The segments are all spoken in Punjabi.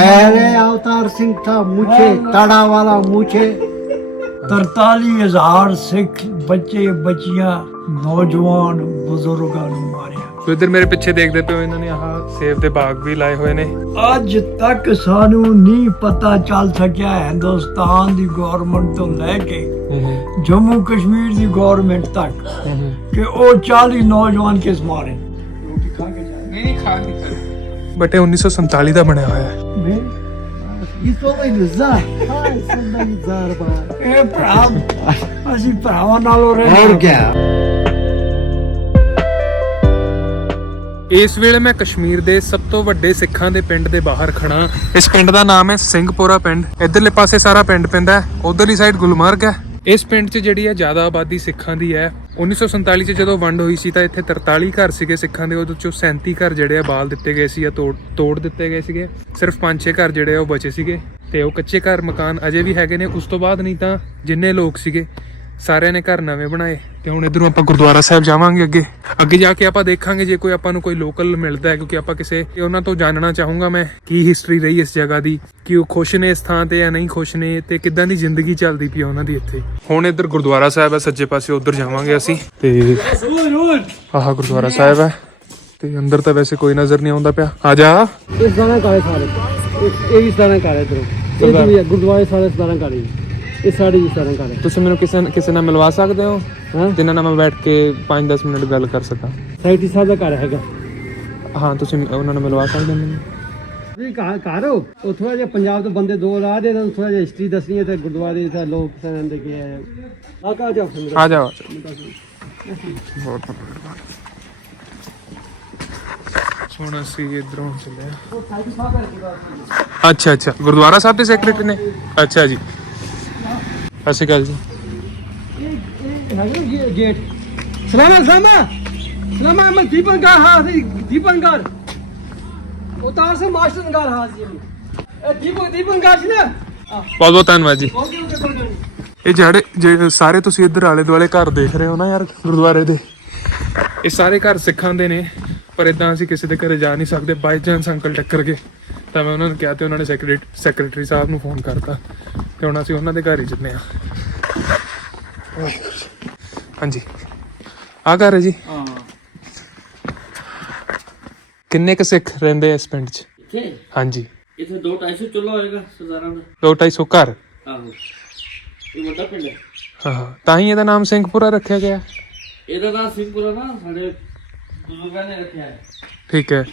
पहले अवतार सिंह था मुझे तड़ा वाला मुझे ਤਰਤਾਲੀ ਹਜ਼ਾਰ ਸਿੱਖ ਬੱਚੇ ਬੱਚੀਆਂ ਨੌਜਵਾਨ ਬਜ਼ੁਰਗਾਂ ਨੂੰ ਮਾਰਿਆ ਸੋ ਇੱਧਰ ਮੇਰੇ ਪਿੱਛੇ ਦੇਖਦੇ ਪਏ ਹੋ ਇਹਨਾਂ ਨੇ ਆਹ ਸੇਬ ਦੇ ਬਾਗ ਵੀ ਲਾਏ ਹੋਏ ਨੇ ਅੱਜ ਤੱਕ ਸਾਨੂੰ ਨਹੀਂ ਪਤਾ ਚੱਲ ਸਕਿਆ ਹਿੰਦੁਸਤਾਨ ਦੀ ਗਵਰਨਮੈਂਟ ਤੋਂ ਲੈ ਕੇ ਜੰਮੂ ਕਸ਼ਮੀਰ ਦੀ ਗਵਰਨਮੈਂਟ ਤੱਕ ਕਿ ਉਹ 40 ਨੌਜਵਾਨ ਕਿਸ ਮਾਰੇ ਰੋਟੀ ਖਾ ਕੇ ਜਾਏ ਨਹੀਂ ਨਹੀਂ ਖਾ ਨਹੀਂ ਖਾ ਦਾ ਬਣਿਆ ਹੋਇਆ ਹੈ। ਇਹ ਇਸ ਵੇਲੇ ਮੈਂ ਕਸ਼ਮੀਰ ਦੇ ਸਭ ਤੋਂ ਵੱਡੇ ਸਿੱਖਾਂ ਦੇ ਪਿੰਡ ਦੇ ਬਾਹਰ ਖੜਾ ਇਸ ਪਿੰਡ ਦਾ ਨਾਮ ਹੈ ਸਿੰਘਪੋਰਾ ਪਿੰਡ। ਇਧਰਲੇ ਪਾਸੇ ਸਾਰਾ ਪਿੰਡ ਪੈਂਦਾ ਹੈ। ਉਧਰਲੀ ਸਾਈਡ ਗੁਲਮਰਗ ਹੈ। ਇਸ ਪਿੰਡ 'ਚ ਜਿਹੜੀ ਹੈ ਜ਼ਿਆਦਾ ਆਬਾਦੀ ਸਿੱਖਾਂ ਦੀ ਹੈ 1947 'ਚ ਜਦੋਂ ਵੰਡ ਹੋਈ ਸੀ ਤਾਂ ਇੱਥੇ 43 ਘਰ ਸੀਗੇ ਸਿੱਖਾਂ ਦੇ, ਉਹਦੇ ਚੋਂ 37 ਘਰ ਜਿਹੜੇ ਆ ਬਾਲ ਦਿੱਤੇ ਗਏ ਸੀ ਜਾਂ ਤੋੜ ਤੋੜ ਦਿੱਤੇ ਗਏ ਸੀਗੇ। ਸਿਰਫ 5-6 ਘਰ ਜਿਹੜੇ ਆ ਉਹ ਬਚੇ ਸੀਗੇ ਤੇ ਉਹ ਕੱਚੇ ਘਰ ਮਕਾਨ ਅਜੇ ਵੀ ਹੈਗੇ ਨੇ। ਉਸ ਤੋਂ ਬਾਅਦ ਨਹੀਂ ਤਾਂ ਜਿੰਨੇ ਲੋਕ ਸੀਗੇ ਸਾਰਿਆਂ ਨੇ ਘਰ ਨਵੇਂ ਬਣਾਏ ਤੇ ਹੁਣ ਇਧਰੋਂ ਆਪਾਂ ਗੁਰਦੁਆਰਾ ਸਾਹਿਬ ਜਾਵਾਂਗੇ ਅੱਗੇ। ਅੱਗੇ ਜਾ ਕੇ ਆਪਾਂ ਦੇਖਾਂਗੇ ਜੇ ਕੋਈ ਆਪਾਂ ਨੂੰ ਕੋਈ ਲੋਕਲ ਮਿਲਦਾ ਕਿਉਂਕਿ ਆਪਾਂ ਕਿਸੇ ਉਹਨਾਂ ਤੋਂ ਜਾਣਨਾ ਚਾਹੂੰਗਾ ਮੈਂ ਕੀ ਹਿਸਟਰੀ ਰਹੀ ਇਸ ਜਗ੍ਹਾ ਦੀ, ਕਿ ਉਹ ਖੁਸ਼ ਨੇ ਇਸ ਥਾਂ ਤੇ ਜਾਂ ਨਹੀਂ ਖੁਸ਼ ਨੇ ਤੇ ਕਿੱਦਾਂ ਦੀ ਜ਼ਿੰਦਗੀ ਚੱਲਦੀ ਪਈ ਉਹਨਾਂ ਦੀ ਇੱਥੇ। ਹੁਣ ਇੱਧਰ ਗੁਰਦੁਆਰਾ ਸਾਹਿਬ ਹੈ, ਸੱਜੇ ਪਾਸੇ ਉਧਰ ਜਾਵਾਂਗੇ ਅਸੀਂ ਤੇ ਆਹ ਗੁਰਦੁਆਰਾ ਸਾਹਿਬ ਹੈ ਤੇ ਅੰਦਰ ਤਾਂ ਵੈਸੇ ਕੋਈ ਨਜ਼ਰ ਨਹੀਂ ਆਉਂਦਾ ਪਿਆ। ਆ ਜਾ। ਇਸ ਦਾ ਕਾਲੇ ਸਾਰੇ। ਇਹ ਵੀ ਸਾਰੇ ਕਾਲੇ ਇਧਰੋਂ। ਗੁਰਦੁਆਰੇ ਸਾਰੇ ਸਾਰੇ ਕਾਲੇ ਇਹ ਸਾਡੀ ਜੀ ਸਾਰਿਆਂ ਘਰ ਤੁਸੀਂ ਮੈਨੂੰ ਕਿਸੇ ਕਿਸੇ ਨਾਲ ਮਿਲਵਾ ਸਕਦੇ ਹੋ? ਹਾਂ? ਨਾਲ ਮੈਂ ਬੈਠ ਕੇ 5-10 ਮਿੰਟ ਗੱਲ ਕਰ ਸਕਾਂ। ਸੈਟੀ ਸਾਹਿਬ ਦਾ ਘਰ ਹੈਗਾ। ਹਾਂ ਤੁਸੀਂ ਉਹਨਾਂ ਨੂੰ ਮਿਲਵਾ ਸਕਦੇ ਹੋ ਮੈਨੂੰ। ਜੀ ਘਰ ਘਰ ਹੋ? ਪੰਜਾਬ ਤੋਂ ਬੰਦੇ ਦੋ ਲਾ ਦੇ ਤਾਂ ਥੋੜਾ ਜਿਹਾ ਹਿਸਟਰੀ ਦੱਸਣੀ ਹੈ ਤੇ ਗੁਰਦੁਆਰੇ ਦਾ ਲੋਕ ਸਨ ਦੇ ਕੇ ਆਏ ਆ। ਕਾ ਜਾਓ ਆ ਜਾਓ ਬਹੁਤ ਸੀ ਇਧਰੋਂ ਚੱਲਿਆ ਅੱਛਾ ਅੱਛਾ। ਗੁਰਦੁਆਰਾ ਸਾਹਿਬ ਦੇ ਸੈਕਟਰੀ ਨੇ? ਅੱਛਾ ਜੀ। ਸਤਿ ਸ਼੍ਰੀ ਅਕਾਲ ਜੀ। ਗੇਟ ਸਲਾਮਾ ਸਲਾਮਾ ਸਲਾਮਾ ਮੈਂ ਦੀਪਨਗਰ ਹਾਂ ਸੀ ਦੀਪਨਗਰ ਉਤਾਰ ਸੇ ਮਾਸਟਰਨਗਰ ਹਾਂ ਸੀ ਇਹ ਦੀਪਕ ਦੀਪਨਗਰ ਸੀ ਨਾ ਬਹੁਤ ਬਹੁਤ ਧੰਨਵਾਦ ਜੀ। ਓਕੇ ਓਕੇ ਕੋਈ ਨਹੀਂ ਇਹ ਜਿਹੜੇ ਜਿਹੜੇ ਸਾਰੇ ਤੁਸੀਂ ਇੱਧਰ ਆਲੇ ਦੁਆਲੇ ਘਰ ਦੇਖ ਰਹੇ ਹੋ ਨਾ ਯਾਰ, ਗੁਰਦੁਆਰੇ ਦੇ। ਇਹ ਸਾਰੇ ਘਰ ਸਿੱਖਾਂ ਦੇ ਨੇ, ਪਰ ਇਦਾਂ ਅਸੀਂ ਕਿਸੇ ਦੇ ਘਰੇ ਜਾ ਨਹੀਂ ਸਕਦੇ ਬਾਈ ਚਾਂਸ ਅੰਕਲ ਟੱਕਰ ਗਏ। ਤਾਂ ਮੈਂ ਉਹਨਾਂ ਨੂੰ ਕਿਹਾ ਤੇ ਉਹਨਾਂ ਨੇ ਸੈਕਟਰੀ ਸਾਹਿਬ ਨੂੰ ਫੋਨ ਕਰਤਾ ਤੇ ਹੁਣ ਅਸੀਂ ਉਹਨਾਂ ਦੇ ਘਰ ਹੀ ਜੰਨੇ ਆ। ਹਾਂਜੀ। ਆ ਘਰ ਹੈ ਜੀ। ਹਾਂ ਕਿੰਨੇ ਕ ਸਿੱਖ ਰਹਿੰਦੇ ਇਸ ਪਿੰਡ 'ਚ? ਇੱਥੇ? ਹਾਂਜੀ। ਇੱਥੇ 2 250 ਚੁੱਲ੍ਹਾ ਹੋਏਗਾ ਸਰਦਾਰਾਂ ਦਾ। ਦੋ ਢਾਈ ਸੌ ਘਰ? ਆਹੋ। ਇਹ ਵੱਡਾ ਪਿੰਡ ਹੈ। ਹਾਂ ਹਾਂ। ਤਾਂ ਹੀ ਇਹਦਾ ਨਾਮ ਸਿੰਘਪੁਰਾ ਰੱਖਿਆ ਗਿਆ। ਇਹਦਾ ਨਾਮ ਸਿੰਘਪੁਰਾ ਨਾ ਸਾਡੇ ਬਜ਼ੁਰਗਾਂ ਨੇ ਰੱਖਿਆ ਹੈ। ਠੀਕ ਹੈ।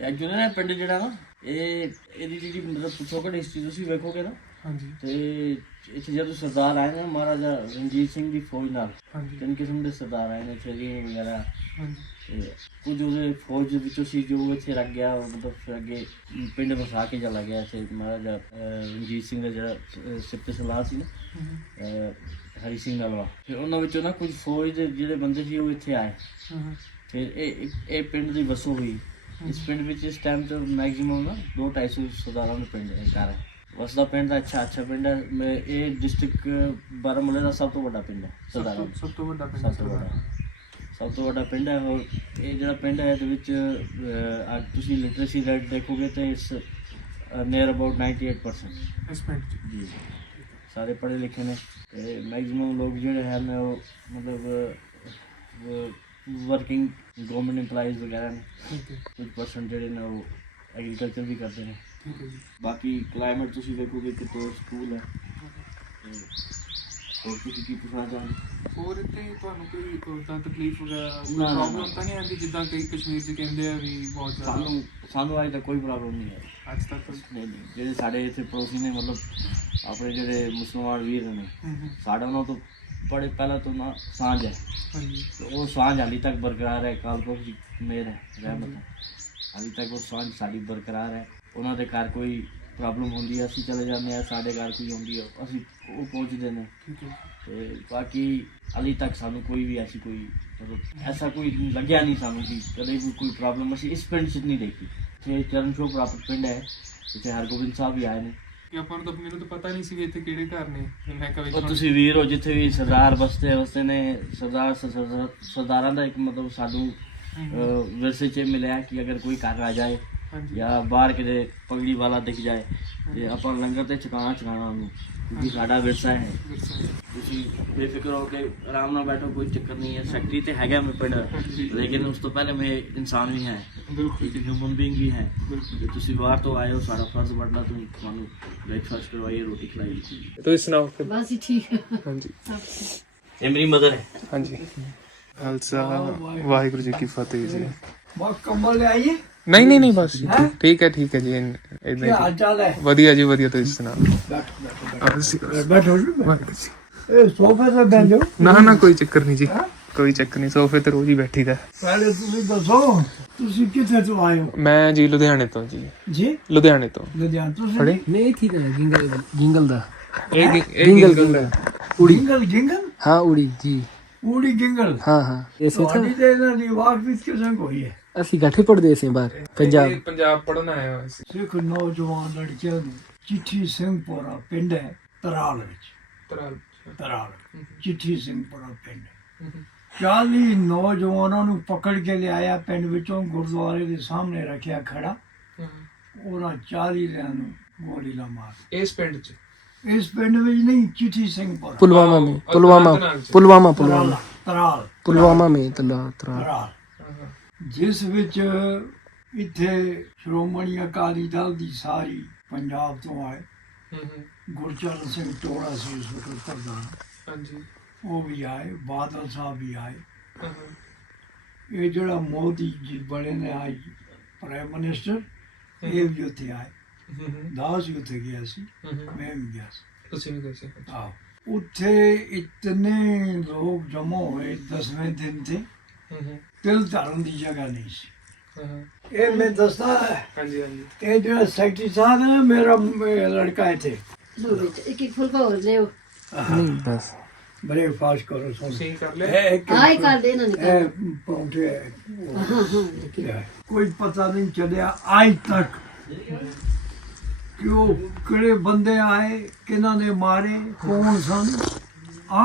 ਐਕਚੁਅਲੀ ਨਾ ਪਿੰਡ ਜਿਹੜਾ ਨਾ ਇਹ ਇਹਦੀ ਜਿਹੜੀ ਮਤਲਬ ਪਿਛੋਕੜ ਹਿਸਟਰੀ ਤੁਸੀਂ ਵੇਖੋਗੇ ਨਾ ਹਾਂਜੀ। ਤੇ ਇੱਥੇ ਜਦੋਂ ਸਰਦਾਰ ਆਏ ਨੇ ਮਹਾਰਾਜਾ ਰਣਜੀਤ ਸਿੰਘ ਦੀ ਫੌਜ ਨਾਲ ਹਾਂਜੀ। ਤਿੰਨ ਕਿਸਮ ਦੇ ਸਰਦਾਰ ਆਏ ਨੇ ਚਰੀਏ ਵਗੈਰਾ। ਹਾਂਜੀ। ਤੇ ਕੁਝ ਉਹਦੇ ਫੌਜ ਵਿੱਚੋਂ ਸੀ ਜੋ ਇੱਥੇ ਲੱਗ ਗਿਆ ਉਹ ਮਤਲਬ ਫਿਰ ਅੱਗੇ ਪਿੰਡ ਵਸਾ ਕੇ ਚਲਾ ਗਿਆ ਇੱਥੇ ਮਹਾਰਾਜਾ ਰਣਜੀਤ ਸਿੰਘ ਦਾ ਜਿਹੜਾ ਸਿਪਤੇ ਸਲਾਹ ਸੀ ਨਾ ਹਰੀ ਸਿੰਘ ਨਲਵਾ ਫਿਰ ਉਹਨਾਂ ਵਿੱਚੋਂ ਨਾ ਕੁਝ ਫੌਜ ਦੇ ਜਿਹੜੇ ਬੰਦੇ ਸੀ ਉਹ ਇੱਥੇ ਆਏ। ਹਾਂ। ਫਿਰ ਇਹ- ਇਹ ਪਿੰਡ ਦੀ ਵਸੋਂ ਹੋਈ। ਇਸ ਪਿੰਡ ਵਿੱਚ ਇਸ ਟਾਈਮ ਤੇ ਮੈਕਸਿਮਮ ਨਾ 2 250 ਸਰਦਾਰਾਂ ਦਾ ਪਿੰਡ ਹੈ ਘਰ ਹੈ। ਵਸਦਾ ਪਿੰਡ ਦਾ ਅੱਛਾ ਅੱਛਾ ਪਿੰਡ ਹੈ। ਮੈਂ- ਇਹ ਡਿਸਟ੍ਰਿਕਟ ਬਾਰਾਮੂਲਾ ਦਾ ਸਭ ਤੋਂ ਵੱਡਾ ਪਿੰਡ ਹੈ ਸਰਦਾਰਾਂ ਦਾ। ਸਭ ਤੋਂ ਵੱਡਾ ਪਿੰਡ ਸਭ ਤੋਂ ਵੱਡਾ। ਸਭ ਤੋਂ ਵੱਡਾ ਪਿੰਡ ਹੈ ਔਰ ਇਹ ਜਿਹੜਾ ਪਿੰਡ ਹੈ ਇਹਦੇ ਵਿੱਚ ਅੱਜ ਤੁਸੀਂ ਲਿਟਰੇਸੀ ਰੇਟ ਦੇਖੋਗੇ ਤੇ ਇਸ ਨੀਅਰ ਅਬਾਊਟ 98% ਇਸ ਪਿੰਡ ਜੀ। ਸਾਰੇ ਪੜ੍ਹੇ ਲਿਖੇ ਨੇ। ਤੇ ਮੈਕਸਿਮਮ ਲੋਕ ਜਿਹੜੇ ਹਨ ਉਹ ਮਤਲਬ ਵਰਕਿੰਗ ਗਵਰਨਮੈਂਟ EMPLOYEES ਵਗੈਰਾ ਨੇ। ਕੁਝ ਪਰਸੈਂਟ ਜਿਹੜੇ ਨੇ ਉਹ ਐਗਰੀਕਲਚਰ ਵੀ ਕਰਦੇ ਨੇ। ਠੀਕ ਹੈ ਜੀ। ਬਾਕੀ ਕਲਾਈਮੇਟ ਤੁਸੀਂ ਦੇਖੋਗੇ ਕਿ ਤੋਂ ਸਕੂਲ ਹੈ ਹੋਰ ਤੁਸੀਂ ਕੀ ਪੁੱਛਣਾ ਚਾਹੁੰਦੇ ਹੋਰ ਇੱਥੇ ਤੁਹਾਨੂੰ ਕੋਈ ਉਦਾਂ ਤਕਲੀਫ ਵਗੈਰਾ ਕੋਈ ਨਾ, ਨਾ, ਪ੍ਰੋਬਲਮ ਤਾਂ ਨਹੀਂ ਆਉਂਦੀ ਜਿੱਦਾਂ ਕਈ ਕਸ਼ਮੀਰ 'ਚ ਕਹਿੰਦੇ ਆ ਵੀ ਬਹੁਤ ਜ਼ਿਆਦਾ? ਸਾਨੂੰ ਸਾਨੂੰ ਅੱਜ ਤੱਕ ਕੋਈ ਪ੍ਰੋਬਲਮ ਨਹੀਂ ਹੈ ਅੱਜ ਤੱਕ? ਨਹੀਂ ਨਹੀਂ। ਜਿਹੜੇ ਸਾਡੇ ਇੱਥੇ ਪੜੋਸੀ ਨੇ ਮਤਲਬ ਆਪਣੇ ਜਿਹੜੇ ਮੁਸਲਮਾਨ ਵੀਰ ਨੇ ਹੂੰ ਹੂੰ ਸਾਡਾ ਉਹਨਾਂ ਤੋਂ ਬੜੇ ਪਹਿਲਾਂ ਤੋਂ ਨਾ ਸਾਂਝ ਹੈ। ਉਹ ਸਾਂਝ ਹਾਲੀ ਤੱਕ ਬਰਕਰਾਰ ਹੈ ਕਾਲ ਪੁਰਖ ਦੀ ਮਿਹਰ ਹੈ ਰਹਿਮਤ ਹੈ। ਹਾਲੀ ਤੱਕ ਉਹ ਸਾਂਝ ਸਾਡੀ ਬਰਕਰਾਰ ਹੈ। ਉਹਨਾਂ ਦੇ ਘਰ ਕੋਈ ਪ੍ਰੋਬਲਮ ਹੁੰਦੀ ਹੈ ਅਸੀਂ ਚਲੇ ਜਾਂਦੇ ਆ ਸਾਡੇ ਘਰ ਕੋਈ ਹੁੰਦੀ ਹੈ ਅਸੀਂ ਉਹ ਪਹੁੰਚਦੇ ਨੇ ਤੇ ਬਾਕੀ ਹਾਲੀ ਤੱਕ ਸਾਨੂੰ ਕੋਈ ਵੀ ਐਸੀ ਕੋਈ ਮਤਲਬ ਐਸਾ ਕੋਈ ਲੱਗਿਆ ਨਹੀਂ ਸਾਨੂੰ ਕਿ ਕਦੇ ਵੀ ਕੋਈ ਪ੍ਰੋਬਲਮ ਅਸੀਂ ਇਸ ਪਿੰਡ 'ਚ ਨਹੀਂ ਦੇਖੀ। ਤੇ ਚਰਨ ਸ਼ੋਹ ਪ੍ਰਾਪਤ ਪਿੰਡ ਹੈ ਜਿੱਥੇ ਹਰਗੋਬਿੰਦ ਸਾਹਿਬ ਵੀ ਆਏ ਨੇ। ਕਿ ਆਪਾਂ ਨੂੰ ਤਾਂ ਮੈਨੂੰ ਤਾਂ ਪਤਾ ਨਹੀਂ ਸੀ ਵੀ ਇੱਥੇ ਕਿਹੜੇ ਘਰ ਨੇ ਤੇ ਮੈਂ ਕਦੇ ਉਹ ਤੁਸੀਂ ਵੀਰ ਹੋ ਜਿੱਥੇ ਵੀ ਸਰਦਾਰ ਬਸਤੇ ਵਸਤੇ ਨੇ ਸਰਦਾਰ ਸਰਦਾਰ- ਸਰਦਾਰਾਂ ਦਾ ਇੱਕ ਮਤਲਬ ਸਾਨੂੰ ਅਹ, ਵਿਰਸੇ 'ਚ ਮਿਲਿਆ ਕਿ ਅਗਰ ਕੋਈ ਘਰ ਆ ਜਾਏ ਜਾਂ ਬਾਹਰ ਕਿਤੇ ਪਗੜੀ ਵਾਲਾ ਦਿਖ ਜਾਏ ਤੇ ਆਪਾਂ ਲੰਗਰ ਤੇ ਚਕਾਣਾ ਚਕਾਣਾ ਉਹਨੂੰ ਕਿਉਂਕਿ ਸਾਡਾ ਵਿਰਸਾ ਹੈ। ਤੁਸੀਂ ਬੇਫਿਕਰ ਹੋ ਕੇ ਆਰਾਮ ਨਾਲ ਬੈਠੋ ਕੋਈ ਚੱਕਰ ਨਹੀਂ ਹੈ। ਸੈਕਟਰੀ ਤੇ ਹੈਗਾ ਮੈਂ ਪਿੰਡ ਲੇਕਿਨ ਉਸ ਤੋਂ ਪਹਿਲੇ ਮੈਂ ਇਨਸਾਨ ਵੀ ਹੈ। ਇੱਕ ਹਿਊਮਨ ਬੀਇੰਗ ਵੀ ਹੈ। ਜੇ ਤੁਸੀਂ ਬਾਹਰ ਤੋਂ ਆਏ ਹੋ ਸਾਡਾ ਫਰਜ਼ ਬਣਦਾ ਤੁਸੀਂ ਤੁਹਾਨੂੰ ਬ੍ਰੇਕਫਾਸਟ ਕਰਵਾਈਏ ਰੋਟੀ ਖਿਲਾਈਏ। ਤੁਸੀਂ ਸੁਣਾਓ ਫਿਰ। ਬਸ ਠੀਕ। ਹੈ ਹਾਂਜੀ ਇਹ ਮੇਰੀ ਮਦਰ ਹੈ। ਹਾਂਜੀ। ਖਾਲਸਾ ਵਾਹਿਗੁਰੂ ਜੀ ਕੀ ਫਤਿਹ ਜੀ। ਬਹੁਤ ਕੰਬਲ ਲਿਆਈਏ ਨਹੀਂ ਨਹੀਂ ਨਹੀਂ ਬਸ। ਜੀ, ਠੀਕ ਹੈ ਠੀਕ ਹੈ ਜੀ ਇਦਾਂ ਕੀ ਹੀ ਹਾਲ ਚਾਲ ਹੈ? ਵਧੀਆ ਜੀ ਵਧੀਆ ਤੁਸੀਂ ਸੁਣਾਓ? ਬੈਠੋ ਬੈਠੋ ਅਸੀਂ- ਬੈਠੋ ਜੀ, ਬੈਠੋ। ਵਾਹਿਗੁਰੂ ਜੀ ਇਹ ਸੋਫੇ ਤੇ ਬੈਠ। ਜਾਓ ਨਾ ਨਾ ਕੋਈ ਚੱਕਰ ਨਹੀਂ ਜੀ। ਕੋਈ ਚੱਕਰ ਨਹੀਂ ਸੋਫੇ ਤੇ ਰੋਜ਼ ਹੀ ਬੈਠੀਦਾ। ਪਹਿਲੇ ਤੁਸੀਂ ਦੱਸੋ ਤੁਸੀਂ ਕਿੱਥੇ ਤੋਂ ਆਏ ਹੋ? ਮੈਂ ਜੀ ਲੁਧਿਆਣੇ ਤੋਂ ਜੀ। ਜੀ? ਲੁਧਿਆਣੇ ਤੋਂ। ਲੁਧਿਆਣਾ ਤੁਸੀਂ ਫੜੇ? ਨਹੀਂ ਠੀਕ ਹੈ ਗਿੰਗਲ ਗਿੰਗਲ ਦਾ। ਇਹ ਗਿ- ਇਹ ਗਿੰਗਲ ਹੈ ਗਿੰਗਲ। ਗਿੰਗਲ। ਹਾਂ ਉੜੀ ਜੀ। ਊੜੀ ਗਿੰਗਲ? ਹਾਂ ਹਾਂ। ਇਸੇ ਤੁਹਾਡੀ ਤੇ ਇਹਨਾਂ ਦੀ ਵਾਕ ਵਿੱਚ ਕਿਸਮ ਹੋਈ ਹੈ। ਅਸੀਂ ਗਾਠੀ ਪੜਦੇ ਸੀ ਬਾਹਰ ਪੰਜਾਬ। ਪੰਜਾਬ ਪੜਨ ਆਇਆ ਹੋਇਆ ਸੀ। ਸਿੱਖ ਨੌਜਵਾਨ ਲੜਕਿਆਂ ਨੂੰ ਚਿੱਠੀ ਸਿੰਘਪੁਰਾ ਪਿੰਡ ਹੈ ਤਰਾਲ ਵਿੱਚ। ਤਰਾਲ ਤਰਾਲ। ਚਿੱਠੀ ਸਿੰਘਪੁਰਾ ਪਿੰਡ। 40 ਨੌਜਵਾਨਾਂ ਨੂੰ ਪਕੜ ਕੇ ਲਿਆਇਆ ਪਿੰਡ ਵਿੱਚੋਂ ਗੁਰਦੁਆਰੇ ਦੇ ਸਾਹਮਣੇ ਰੱਖਿਆ ਖੜਾ। ਉਹਨਾਂ ਚਾਲੀ ਜਣਾਂ ਨੂੰ ਗੋਲੀ ਲਾ ਮਾਰ ਇਸ ਪਿੰਡ 'ਚ? ਇਸ ਪਿੰਡ ਵਿੱਚ ਨਹੀਂ ਚਿੱਠੀ ਸਿੰਘਪੁਰਾ ਪੁਲਵਾਮਾ ਮੇ ਪੁਲਵਾਮਾ ਪੁਲਵਾਮਾ ਪੁਲਵਾਮਾ। ਤਰਾਲ। ਪੁਲਵਾਮਾ ਮੇ ਤਰਾਲ। ਤਰਾਲ ਜਿਸ ਵਿੱਚ ਇੱਥੇ ਸ਼੍ਰੋਮਣੀ ਅਕਾਲੀ ਦਲ ਦੀ ਸਾਰੀ ਪੰਜਾਬ ਤੋਂ ਆਏ। ਗੁਰਚਰਨ ਸਿੰਘ ਟੋੜਾ ਸੀ ਉਸ ਵਕਤ ਪ੍ਰਧਾਨ। ਹਾਂਜੀ। ਉਹ ਵੀ ਆਏ ਬਾਦਲ ਸਾਹਿਬ ਵੀ ਆਏ। ਇਹ ਜਿਹੜਾ ਮੋਦੀ ਜੀ ਬਣੇ ਨੇ ਆਈ ਪ੍ਰਾਈਮ ਮਿਨਿਸਟਰ ਇਹ ਵੀ ਉੱਥੇ ਆਏ। ਦਾਸ ਵੀ ਉੱਥੇ ਗਿਆ ਸੀ ਮੈਂ ਵੀ ਗਿਆ ਸੀ। ਤੁਸੀਂ ਨਹੀਂ ਦੱਸਿਆ ਆਹ। ਉੱਥੇ ਇਤਨੇ ਲੋਕ ਜਮ੍ਹਾਂ ਹੋਏ ਦਸਵੇਂ ਦਿਨ ਤੇ। ਤਿਲ ਧਾਰਨ ਦੀ ਜਗ੍ਹਾ ਨਹੀਂ ਸੀ। ਇਹ ਮੈਂ ਦੱਸਦਾ ਹਾਂਜੀ ਹਾਂਜੀ। ਇਹ ਜਿਹੜਾ ਸੈਕਟਰੀ ਸਾਹਿਬ ਹੈ ਮੇਰਾ ਲੜਕਾ ਇੱਥੇ। ਦੋ ਇੱਕ ਇੱਕ ਫੁਲਕਾ ਹੋਰ ਲਿਓ। ਨਹੀਂ ਬਸ। ਬ੍ਰੇਕਫਾਸਟ ਕਰੋ ਤੁਸੀਂ ਕਰ ਲੈ ਆਈ ਕਰ ਦੇ ਇਹਨਾਂ ਨੇ ਪਰੌਂਠੇ। ਕੋਈ ਪਤਾ ਨਹੀਂ ਚੱਲਿਆ ਅੱਜ ਤੱਕ ਕਿ ਕਿਹੜੇ ਬੰਦੇ ਆਏ ਕਿਨਾਂ ਨੇ ਮਾਰੇ ਕੌਣ ਸਨ।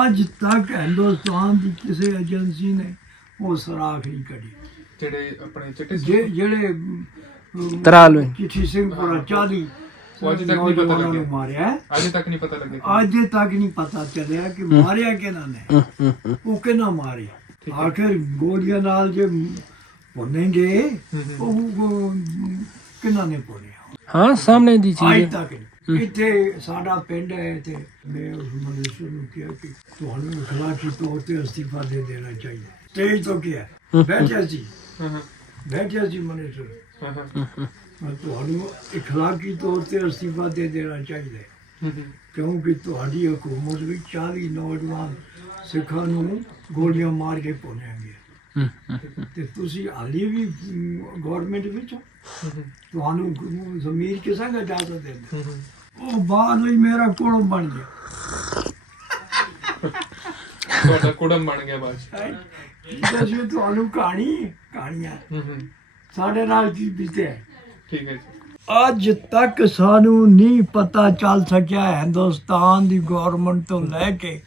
ਅੱਜ ਤੱਕ ਹਿੰਦੁਸਤਾਨ ਦੀ ਕਿਸੇ ਏਜੰਸੀ ਨੇ ਉਹ ਸਰਾਖ ਨਹੀਂ ਕੱਢੀ ਜਿਹੜੇ ਆਪਣੇ ਚਿੱਟੇ ਜਿਹੜੇ ਅਮ, ਤਰਾਲਵੇਂ ਚਿੱਠੀ ਸਿੰਘਪੁਰਾ 40 ਉਹ ਅੱਜ ਤੱਕ ਨਹੀਂ ਪਤਾ ਨੌਜਵਾਨਾਂ ਨੂੰ ਮਾਰਿਆ। ਅਜੇ ਤੱਕ ਨਹੀਂ ਪਤਾ ਲੱਗਿਆ। ਕਿ ਮਾਰਿਆ ਕਿਹਨਾਂ ਨੇ। ਹਮ, ਹਮ, ਹਮ। ਉਹ ਕਿਹਨਾਂ ਮਾਰੇ? ਆਖਿਰ ਗੋਲੀਆਂ ਨਾਲ ਜੇ ਪੁੰਨੇਗੇ ਉਹ ਉਹ ਕਿਹਨਾਂ ਨੇ ਪੁੰਨਿਆ ਹਾਂ ਸਾਹਮਣੇ ਦੀ ਚੀਜ਼ ਅੱਜ ਤੱਕ ਨਹੀਂ। ਇੱਥੇ ਸਾਡਾ ਪਿੰਡ ਹੈ ਤੇ ਮੈਂ ਉਸ ਮਨੁੱਖ ਨੂੰ ਕਿਹਾ ਕਿ ਤੁਹਾਨੂੰ ਇਖਲਾਕੀ ਤੌਰ ਤੇ ਅਸਤੀਫਾ ਦੇ ਦੇਣਾ ਚਾਹੀਦਾ। ਸਟੇਜ ਤੋਂ ਕਿਹਾ। ਬੈਠਿਆ ਸੀ। ਬੈਠਿਆ ਸੀ ਮਨੁੱਖ ਮੈਂ ਤੁਹਾਨੂੰ ਇਖਲਾਕੀ ਤੌਰ ਤੇ ਅਸਤੀਫਾ ਦੇ ਦੇਣਾ ਚਾਹੀਦਾ। ਕਿਉਂਕਿ ਤੁਹਾਡੀ ਹਕੂਮਤ ਵਿੱਚ 40 ਨੌਜਵਾਨ ਸਿੱਖਾਂ ਨੂੰ ਗੋਲੀਆਂ ਮਾਰ ਕੇ ਭੁੰਨਿਆ ਗਿਆ। ਤੇ ਤੁਸੀਂ ਹਾਲੇ ਵੀ ਗਵਰਨਮੈਂਟ ਵਿੱਚ? ਹੋ ਤੁਹਾਨੂੰ ਜ਼ਮੀਰ ਕਿਸਾ ਦਾ ਇਜਾਜ਼ਤ ਦਿੰਦਾ। ਉਹ ਬਾਅਦ ਵਿੱਚ ਮੇਰਾ ਕੋਲ ਬਣ ਗਿਆ। ਤੁਹਾਡਾ ਕੁੜਮ ਬਣ ਗਿਆ ਬਾਅਦ। ਜਿਵੇਂ ਤੁਹਾਨੂੰ ਕਹਾਣੀ ਕਹਾਣੀਆਂ। ਸਾਡੇ ਨਾਲ ਕੀ ਬੀਤਿਆ? ਠੀਕ ਹੈ ਜੀ। ਅੱਜ ਤੱਕ ਸਾਨੂੰ ਨਹੀਂ ਪਤਾ ਚੱਲ ਸਕਿਆ ਹਿੰਦੁਸਤਾਨ ਦੀ ਗਵਰਨਮੈਂਟ ਤੋਂ ਲੈ ਕੇ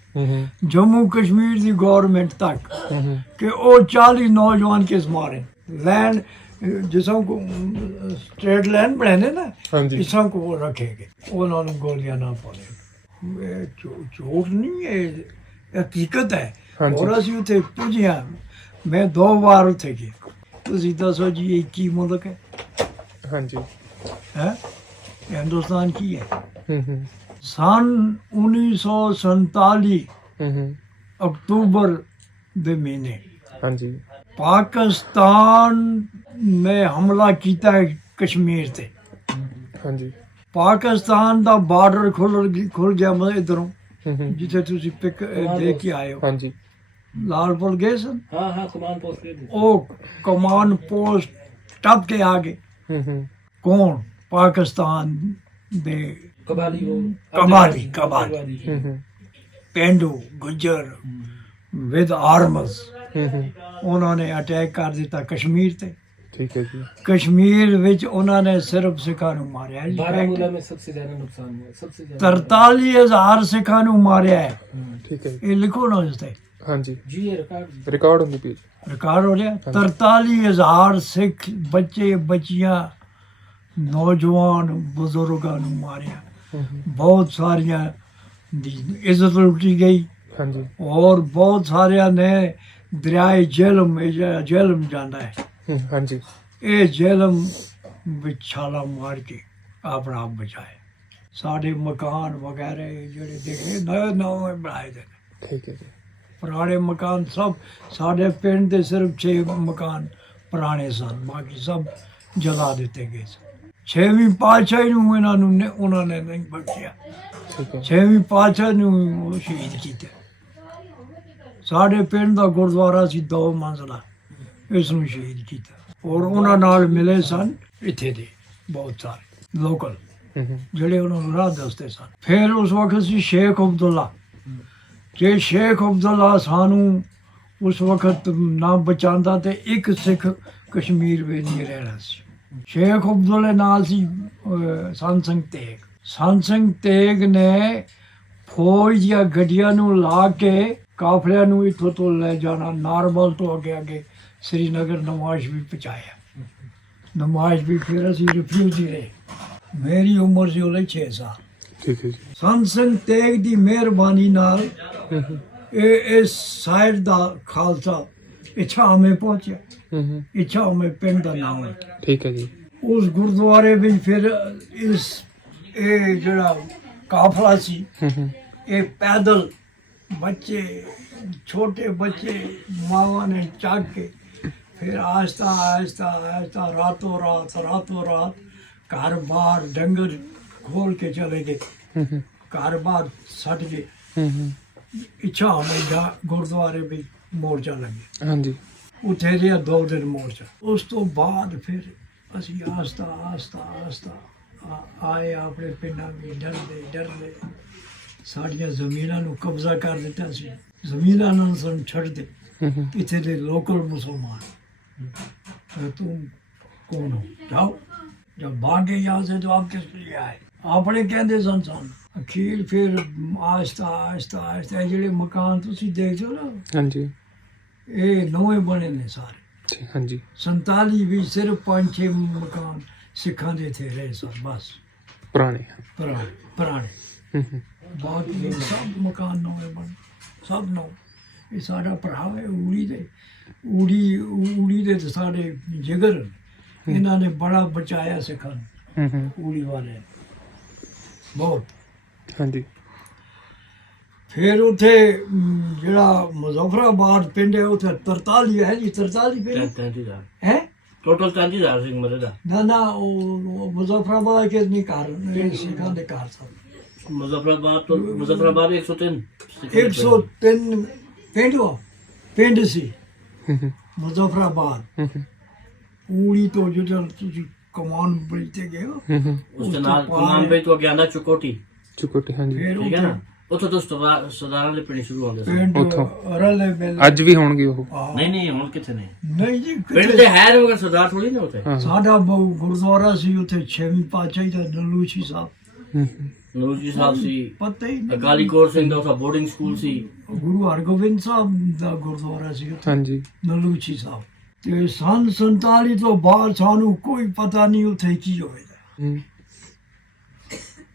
ਜੰਮੂ ਕਸ਼ਮੀਰ ਦੀ ਗਵਰਨਮੈਂਟ ਤੱਕ ਕਿ ਉਹ 40 ਨੌਜਵਾਨ ਕਿਸ ਮਾਰੇ? ਲੈਂਡ ਜਿਸੋਂ ਕੋ ਸਟੇਟ ਲੈਂਡ ਬਣਾने ਨਾ ਇਸਾਂ ਕੋ ਰੱਖੇਗੇ। ਉਹਨਾਂ ਨੂੰ ਗੋਲੀਆਂ ਨਾ ਪਾਉਣੇ ਝੂਠ ਨਹੀਂ ਹੈ ਹਕੀਕਤ ਹੈ। ਔਰ ਅਸੀਂ ਉੱਥੇ ਪੁੱਜਿਆ ਮੈਂ ਦੋ ਵਾਰ ਉੱਥੇ ਗਿਆ। ਤੁਸੀਂ ਦੱਸੋ ਜੀ ਇਹ ਕੀ ਮੁਲਕ ਹੈ? ਹਾਂਜੀ। ਹੈ? ਹਿੰਦੁਸਤਾਨ ਕੀ ਹੈ? ਹੂੰ ਹੂੰ। ਸਨ 1947 ਹੂੰ ਹੂੰ। ਅਕਤੂਬਰ ਦੇ ਮਹੀਨੇ ਹਾਂਜੀ। ਪਾਕਿਸਤਾਨ ਨੇ ਹਮਲਾ ਕੀਤਾ ਕਸ਼ਮੀਰ ਤੇ। ਹਾਂਜੀ। ਪਾਕਿਸਤਾਨ ਦਾ ਬਾਰਡਰ ਖੁੱਲ ਖੁੱਲ ਗਿਆ ਮਤਲਬ ਇਧਰੋਂ ਜਿੱਥੇ ਤੁਸੀਂ ਪਿਕ ਦੇ ਕੇ ਆਏ ਹੋ। ਹਾਂਜੀ। ਲਾਲਪੁਰ ਗਏ ਸਨ? ਹਾਂ ਹਾਂ ਕਮਾਨ ਪੋਸਟ ਉਹ ਕਮਾਨ ਪੋਸਟ ਟੱਪ ਕੇ ਆ ਗਏ। ਹੂੰ ਹੂੰ। ਕੌਣ? ਪਾਕਿਸਤਾਨ ਦੇ ਕਬਾਲੀ ਉਹ ਕਬਾਲੀ ਕਬਾਲੀ। ਪੈਂਡੂ ਗੁੱਜਰ ਵਿਦ ਆਰਮਸ ਉਹਨਾਂ ਨੇ ਅਟੈਕ ਕਰ ਦਿੱਤਾ ਕਸ਼ਮੀਰ ਤੇ। ਠੀਕ ਹੈ ਜੀ। ਕਸ਼ਮੀਰ ਵਿੱਚ ਉਹਨਾਂ ਨੇ ਸਿਰਫ ਸਿੱਖਾਂ ਨੂੰ ਮਾਰਿਆ ਜੀ। ਬਾਰਾਮੂਲਾ ਵਿੱਚ ਸਭ ਤੋਂ ਜ਼ਿਆਦਾ ਨੁਕਸਾਨ ਹੋਇਆ ਸਭ ਤੋਂ ਜ਼ਿਆਦਾ। 43000 ਸਿੱਖਾਂ ਨੂੰ ਮਾਰਿਆ ਹੈ। ਠੀਕ ਹੈ ਇਹ ਲਿਖੋ ਨਾ ਉਸ ਤੇ। ਹਾਂਜੀ। ਜੀ ਇਹ ਰਿਕਾਰਡ ਰਿਕਾਰਡ ਹੁੰਦੀ ਪੇਜ ਰਿਕਾਰਡ ਹੋ ਰਿਹਾ। 43000 ਸਿੱਖ ਬੱਚੇ ਬੱਚੀਆਂ ਨੌਜਵਾਨ ਬਜ਼ੁਰਗਾਂ ਨੂੰ ਮਾਰਿਆ। ਬਹੁਤ ਸਾਰੀਆਂ ਦੀ ਇੱਜ਼ਤ ਲੁੱਟੀ ਗਈ। ਹਾਂਜੀ। ਔਰ ਬਹੁਤ ਸਾਰਿਆਂ ਨੇ ਦਰਿਆਏ ਜੇਲਮ ਇਹ ਜਿਹੜਾ ਜੇਲਮ ਜਾਂਦਾ ਹੈ। ਹਾਂਜੀ। ਇਹ ਜੇਲਮ ਵਿੱਚ ਛਾਲਾ ਮਾਰ ਕੇ ਆਪਣਾ ਆਪ ਬਚਾਏ ਸਾਡੇ ਮਕਾਨ ਵਗੈਰਾ ਜਿਹੜੇ ਦੇਖੇ ਨਵੇਂ ਨਵੇਂ ਬਣਾਏ ਦੇ। ਠੀਕ ਹੈ ਜੀ। ਪੁਰਾਣੇ ਮਕਾਨ ਸਭ ਸਾਡੇ ਪਿੰਡ ਦੇ ਸਿਰਫ 6 ਮਕਾਨ ਪੁਰਾਣੇ ਸਨ ਬਾਕੀ ਸਭ ਜਲਾ ਦਿੱਤੇ ਗਏ ਸਨ। ਛੇਵੀਂ ਪਾਤਸ਼ਾਹੀ ਨੂੰ ਇਹਨਾਂ ਨੂੰ ਨੇ- ਉਹਨਾਂ ਨੇ ਨਹੀਂ ਬਖਸ਼ਿਆ। ਠੀਕ ਹੈ। ਛੇਵੀਂ ਪਾਤਸ਼ਾਹ ਨੂੰ ਉਹ ਸ਼ਹੀਦ ਕੀਤਾ। ਸਾਡੇ ਪਿੰਡ ਦਾ ਗੁਰਦੁਆਰਾ ਸੀ ਦੋ ਮੰਜ਼ਲਾ। ਇਸ ਨੂੰ ਸ਼ਹੀਦ ਕੀਤਾ। ਔਰ ਉਹਨਾਂ ਨਾਲ ਮਿਲੇ ਸਨ ਇੱਥੇ ਦੇ ਬਹੁਤ ਸਾਰੇ ਲੋਕਲ ਜਿਹੜੇ ਉਹਨਾਂ ਨੂੰ ਰਾਹ ਦੱਸਦੇ ਸਨ। ਫਿਰ ਉਸ ਵਕਤ ਸੀ ਸ਼ੇਖ ਅਬਦੁੱਲਾ। ਜੇ ਸ਼ੇਖ ਅਬਦੁੱਲਾ ਸਾਨੂੰ ਉਸ ਵਕਤ ਨਾ ਬਚਾਉਂਦਾ ਤੇ ਇੱਕ ਸਿੱਖ ਕਸ਼ਮੀਰ ਵਿੱਚ ਨਹੀਂ ਰਹਿਣਾ ਸੀ। ਸ਼ੇਖ ਅਬਦੁੱਲੇ ਨਾਲ ਸੀ ਸੰਤ ਸਿੰਘ ਤੇਗ। ਸੰਤ ਸਿੰਘ ਤੇਗ ਨੇ ਫੌਜ ਦੀਆਂ ਗੱਡੀਆਂ ਨੂੰ ਲਾ ਕੇ ਕਾਫਲਿਆਂ ਨੂੰ ਇੱਥੋਂ ਤੋਂ ਲੈ ਜਾਣਾ ਨਾਰਮਲ ਤੋਂ ਅੱਗੇ ਅੱਗੇ ਸ੍ਰੀਨਗਰ ਨਵਾਜ਼ ਵੀ ਪਹੁੰਚਾਇਆ। ਨਮਾਜ਼ ਵੀ ਫਿਰ ਅਸੀਂ ਰਿਫਿਊਜੀ ਰਹੇ। ਮੇਰੀ ਉਮਰ ਸੀ ਉਹਲੇ 6 ਸਾਲ। ਠੀਕ ਹੈ ਜੀ। ਸੰਤ ਸਿੰਘ ਤੇਗ ਦੀ ਮਿਹਰਬਾਨੀ ਨਾਲ ਇਹ ਇਸ ਸਾਈਡ ਦਾ ਖਾਲਸਾ ਇੱਛਾ ਹਮੇ ਪਹੁੰਚਿਆ। ਹਮ, ਹਮ, ਇੱਛਾ ਹਮੇ ਪਿੰਡ ਦਾ ਨਾਮ ਹੈ। ਠੀਕ ਹੈ ਜੀ। ਉਸ ਗੁਰਦੁਆਰੇ ਵਿੱਚ ਫਿਰ ਇਸ ਇਹ ਜਿਹੜਾ ਕਾਫਲਾ ਸੀ ਇਹ ਪੈਦਲ ਬੱਚੇ ਛੋਟੇ ਬੱਚੇ ਮਾਵਾਂ ਨੇ ਚੱਕ ਕੇ ਫਿਰ ਆਹਿਸਤਾ ਆਹਿਸਤਾ ਆਹਿਸਤਾ ਰਾਤੋਂ ਰਾਤ ਰਾਤੋਂ ਰਾਤ ਘਰ ਬਾਹਰ ਡੰਗਰ ਖੋਲ ਕੇ ਚਲੇ ਗਏ। ਘਰ ਬਾਹਰ ਛੱਡ ਗਏ। ਇੱਛਾ ਹਮੇਸ਼ਾ ਗੁਰਦੁਆਰੇ ਵਿੱਚ ਮੋਰਚਾ ਲੱਗੇ ਹਾਂਜੀ ਉੱਥੇ ਰਿਹਾ ਦੋ ਦਿਨ ਮੋਰਚਾ ਉਸ ਤੋਂ ਬਾਅਦ ਫਿਰ ਅਸੀਂ ਆਸਤਾ ਆਸਤਾ ਆਸਤਾ ਆ- ਆਏ ਆਪਣੇ ਪਿੰਡਾਂ ਵਿੱਚ ਡਰਦੇ ਡਰਦੇ ਸਾਡੀਆਂ ਜ਼ਮੀਨਾਂ ਨੂੰ ਕਬਜ਼ਾ ਕਰ ਦਿੱਤਾ ਸੀ ਜ਼ਮੀਨਾਂ ਨੂੰ ਸਾਨੂੰ ਛੱਡ ਦੇ ਹਮ, ਹਮ, ਇੱਥੇ ਦੇ ਲੋਕਲ ਮੁਸਲਮਾਨ तो तुम कौन हो जाओ जब भागे यहाँ से तो आप किस लिए आए ਆਪਣੇ ਕਹਿੰਦੇ ਸਨ ਸਾਨੂੰ ਅਖੀਰ ਫਿਰ ਆਸਤਾ ਆਸਤਾ ਆਸਤਾ ਇਹ ਜਿਹੜੇ ਮਕਾਨ ਤੁਸੀਂ ਦੇਖਦੇ ਹੋ ਨਾ ਹਾਂਜੀ ਇਹ ਨਵੇਂ ਬਣੇ ਨੇ ਸਾਰੇ। ਹਾਂਜੀ। 47 ਵੀ ਸਿਰਫ ਪੰਜ ਛੇ ਮਕਾਨ ਸਿੱਖਾਂ ਦੇ ਇੱਥੇ ਰਹੇ ਸਨ ਬਸ। ਪੁਰਾਣੇ ਪੁਰਾਣੇ ਪੁਰਾਣੇ। ਬਾਕੀ ਸਭ ਮਕਾਨ ਨਵੇਂ ਬਣੇ ਸਭ ਨਵੇਂ। ਇਹ ਸਾਡਾ ਭਰਾ ਹੈ ਊੜੀ ਦੇ। ਊੜੀ ਊੜੀ ਦੇ ਤੇ ਸਾਡੇ ਜਿਗਰ ਨੇ। ਇਹਨਾਂ ਨੇ ਬੜਾ ਬਚਾਇਆ ਸਿੱਖਾਂ ਨੂੰ ਊੜੀ ਵਾਲੇ ਬਹੁਤ। ਹਾਂਜੀ। ਫਿਰ ਉੱਥੇ ਜਿਹੜਾ ਮੁਜ਼ੱਫਰਾਬਾਦ ਪਿੰਡ ਹੈ ਉੱਥੇ 43 ਹੈ ਜੀ 43 ਪਿੰਡ ਹੈ? ਟੋਟਲ ਤੈਂਤੀ ਹਜ਼ਾਰ ਸਿੰਘ ਮਰੇ ਦਾ ਨਾ ਨਾ ਉਹ ਮੁਜ਼ੱਫਰਾਬਾਦ ਕੇ ਨਹੀਂ ਘਰ ਸਿੱਖਾਂ ਦੇ ਘਰ ਸਨ। ਮੁਜ਼ਫਰਾਬਾਦ ਤੋਂ ਮੁਜ਼ਫਰਾਬਾਦ 103 103 ਪਿੰਡ। ਉਹ ਪਿੰਡ ਸੀ। ਮੁਜ਼ੱਫਰਾਬਾਦ। ਪੂਰੀ ਤੋਂ ਜਦੋਂ ਤੁਸੀਂ ਕਮਾਨ ਬੜੀ ਤੇ ਗਏ ਉਸ ਦੇ ਨਾਲ ਕਮਾਨ ਬਈ ਤੋਂ ਅੱਗੇ ਆਂਦਾ ਚੁਕੋਟੀ। ਚੁਕੋਟੀ ਹਾਂਜੀ। ਫਿਰ ਠੀਕ ਹੈ ਨਾ? ਉੱਥੋਂ ਤੋਂ ਸਰਦਾਰ ਸਰਦਾਰਾਂ ਦੇ ਪਿੰਡ ਸ਼ੁਰੂ ਹੁੰਦੇ ਪਿੰਡ ਉੱਥੋਂ। ਰਲੇ ਮਿਲ ਅੱਜ ਵੀ ਹੋਣਗੇ ਉਹ। ਨਹੀਂ ਨਹੀਂ ਹੁਣ ਕਿੱਥੇ ਨੇ? ਨਹੀਂ ਜੀ ਪਿੰਡ ਕਿਤੇ ਦੇ ਹੈ ਨੇ ਮਗਰ ਸਰਦਾਰ ਥੋੜੀ ਨੇ ਉੱਥੇ? ਹਾਂ। ਸਾਡਾ ਬਹੁ ਗੁਰਦੁਆਰਾ ਸੀ ਉੱਥੇ ਛੇਵੀਂ ਪਾਤਸ਼ਾਹੀ ਦਾ ਨਲੂਚੀ ਸਾਹਿਬ। ਹਮ, ਹਮ, ਨੂਰਜੀ ਸਾਹਿਬ ਸੀ। ਪਤਾ ਹੀ ਨਹੀਂ। ਅਕਾਲੀ ਕੋਰ ਸਿੰਘ ਦਾ ਉੱਥੇ ਬੋਰਡਿੰਗ ਸਕੂਲ ਸੀ। ਗੁਰੂ ਹਰਗੋਬਿੰਦ ਸਾਹਿਬ ਦਾ ਗੁਰਦੁਆਰਾ ਸੀ ਉੱਥੇ। ਹਾਂਜੀ। ਨਲੂਚੀ ਸਾਹਿਬ। ਤੇ ਸੰਨ 47 ਤੋਂ ਬਾਅਦ ਸਾਨੂੰ ਕੋਈ ਪਤਾ ਨਹੀਂ ਉੱਥੇ ਕੀ ਹੋਵੇਗਾ ਹਮ,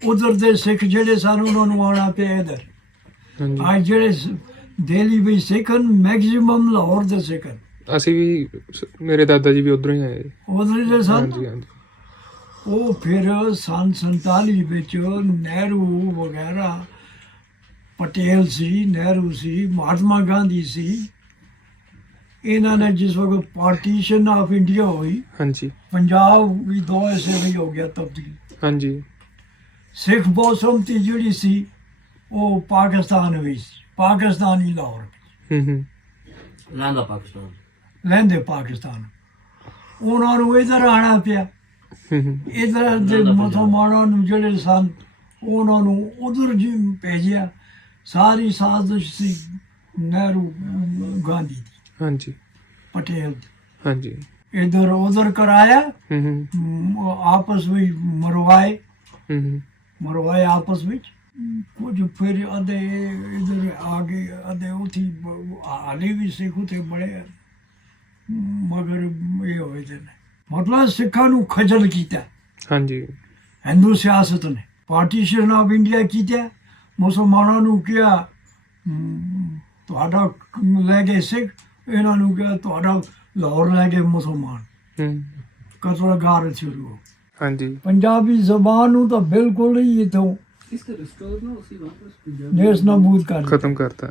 ਉਧਰ ਦੇ ਸਿੱਖ ਜਿਹੜੇ ਸਨ ਉਹਨਾਂ ਨੂੰ ਆਉਣਾ ਪਿਆ ਇਧਰ। ਅੱਜ ਜਿਹੜੇ ਦਿੱਲੀ ਵਿੱਚ ਸਿੱਖਨ ਮੈਕਸਿਮਮ ਲਾਹੌਰ ਦੇ ਸਿੱਖਨ ਅਸੀਂ ਵੀ ਮੇਰੇ ਦਾਦਾ ਜੀ ਵੀ ਉਧਰੋਂ ਹੀ ਆਏ ਉਧਰ ਦੇ ਸਨ? ਹਾਂਜੀ ਹਾਂਜੀ। ਉਹ ਫਿਰ ਸੰਨ 47 ਵਿੱਚ ਨਹਿਰੂ ਵਗੈਰਾ ਪਟੇਲ ਸੀ ਨਹਿਰੂ ਸੀ ਮਹਾਤਮਾ ਗਾਂਧੀ ਸੀ। ਇਹਨਾਂ ਨੇ ਜਿਸ ਵਕਤ ਪਾਰਟੀਸ਼ਨ ਆਫ ਇੰਡੀਆ ਹੋਈ ਹਾਂਜੀ। ਪੰਜਾਬ ਵੀ ਦੋ ਹਿੱਸੇ ਵਿੱਚ ਹੋ ਗਿਆ ਤਬਦੀਲ। ਹਾਂਜੀ। ਸਿੱਖ ਬਹੁਸੰਮਤੀ ਜਿਹੜੀ ਸੀ ਉਹ ਪਾਕਿਸਤਾਨ ਵਿੱਚ। ਪਾਕਿਸਤਾਨੀ ਲਾਹੌਰ ਹਮ ਹਮ ਲਹਿੰਦਾ ਪਾਕਿਸਤਾਨ। ਲੈਂਦੇ ਪਾਕਿਸਤਾਨ। ਉਹਨਾਂ ਨੂੰ ਇਧਰ ਆਣਾ ਪਿਆ। ਇਧਰ ਦੇ ਮੁਸਲਮਾਨਾਂ ਨੂੰ ਜਿਹੜੇ ਸਨ ਉਹਨਾਂ ਨੂੰ ਉਧਰ ਜੀ ਭੇਜਿਆ। ਸਾਰੀ ਸਾਜ਼ਿਸ਼ ਸੀ ਨਹਿਰੂ ਗਾਂਧੀ ਦੀ ਹਾਂਜੀ। ਪਟੇਲ ਹਾਂਜੀ। ਇਧਰ ਉਧਰ ਕਰਾਇਆ। ਆਪਸ ਵਿੱਚ ਮਰਵਾਏ। ਮਰਵਾਏ ਆਪਸ ਵਿੱਚ। ਕੁਝ ਫਿਰ ਅਦੇ ਇਧਰ ਆ ਗਏ ਅਦੇ ਉਥੀ ਹਾਲੇ ਵੀ ਸਿੱਖ ਉਥੇ ਬੜੇ। ਮਗਰ ਇਹ ਹੋਏ ਦੇ ਨੇ। ਮਤਲਬ ਸਿੱਖਾਂ ਨੂੰ ਖਜਲ ਕੀਤਾ। ਹਾਂਜੀ। ਹਿੰਦੂ ਸਿਆਸਤ ਨੇ। ਪਾਰਟੀਸ਼ਨ ਆਫ ਇੰਡੀਆ ਕੀਤਾ। ਮੁਸਲਮਾਨਾਂ ਨੂੰ ਕਿਹਾ ਤੁਹਾਡਾ ਲੈ ਗਏ ਸਿੱਖ ਇਹਨਾਂ ਨੂੰ ਕਿਹਾ ਤੁਹਾਡਾ ਲਾਹੌਰ ਲੈ ਗਏ ਮੁਸਲਮਾਨ। ਕਤਲਗਾਰ ਸ਼ੁਰੂ ਹੋ ਹਾਂਜੀ ਪੰਜਾਬੀ ਜ਼ਬਾਨ ਨੂੰ ਤਾਂ ਬਿਲਕੁਲ ਹੀ ਇਥੋਂ इसका रिस्टोर ना उसी वापस ਨੇਸ ਨਬੂਦ ਕਰ ਦਿੱਤਾ। ਖਤਮ ਕਰਤਾ